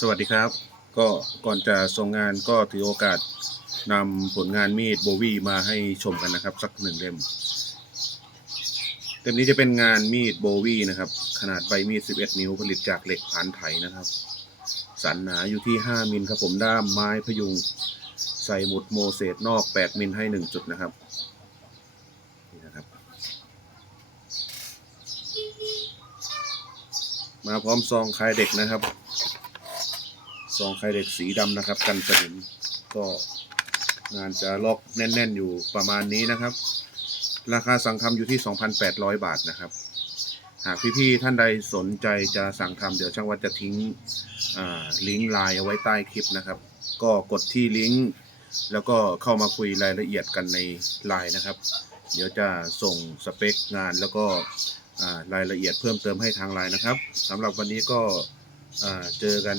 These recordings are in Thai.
สวัสดีครับ ก็ก่อนจะส่งงานก็ถือโอกาสนำผลงานมีดโบวีมาให้ชมกันนะครับ สักหนึ่งเล่มเล่มนี้จะเป็นงานมีดโบวีนะครับ ขนาดใบมีด 11 นิ้วผลิตจากเหล็กผานไถนะครับ สันหนาอยู่ที่ 5 มิลครับผมด้ามไม้พยุง ใส่หมุดโมเสสนอก 8 มิลให้ 1 จุดนะครับนี่นะครับ มาพร้อมซองคลายเด็กนะครับ ซองไข่เด็กสีดำนะครับ กันสนิมก็งานจะล็อกแน่น ๆ อยู่ประมาณนี้นะครับ ราคาสั่งทำอยู่ที่ 2,800 บาทนะครับ หากพี่ ๆ ท่านใดสนใจจะสั่งทำเดี๋ยวช่างวัดจะทิ้งลิงก์ไลน์เอาไว้ใต้คลิปนะครับ ก็กดที่ลิงก์แล้วก็เข้ามาคุยรายละเอียดกันในไลน์นะครับ เดี๋ยวจะส่งสเปคงานแล้วก็รายละเอียดเพิ่มเติมให้ทางไลน์นะครับสำหรับวันนี้ก็เจอกัน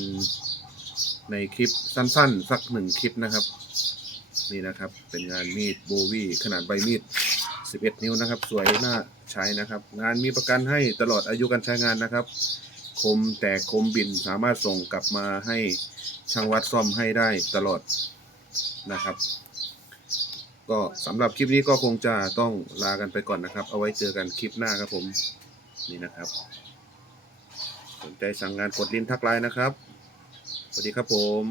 ในคลิปสั้นๆ สักหนึ่งคลิปนะครับ นี่นะครับเป็นงานมีดโบวีขนาดใบมีด 11 นิ้วนะครับ สวยน่าใช้นะครับ งานมีประกันให้ตลอดอายุการใช้งานนะครับ คมแตกคมบินสามารถส่งกลับมาให้ช่างวัดซ่อมให้ได้ตลอดนะครับ ก็สำหรับคลิปนี้ก็คงจะต้องลากันไปก่อนนะครับ เอาไว้เจอกันคลิปหน้าครับผมนี่นะครับ สนใจสั่งงานกดลิงก์ทักไลน์นะครับ สวัสดีครับผม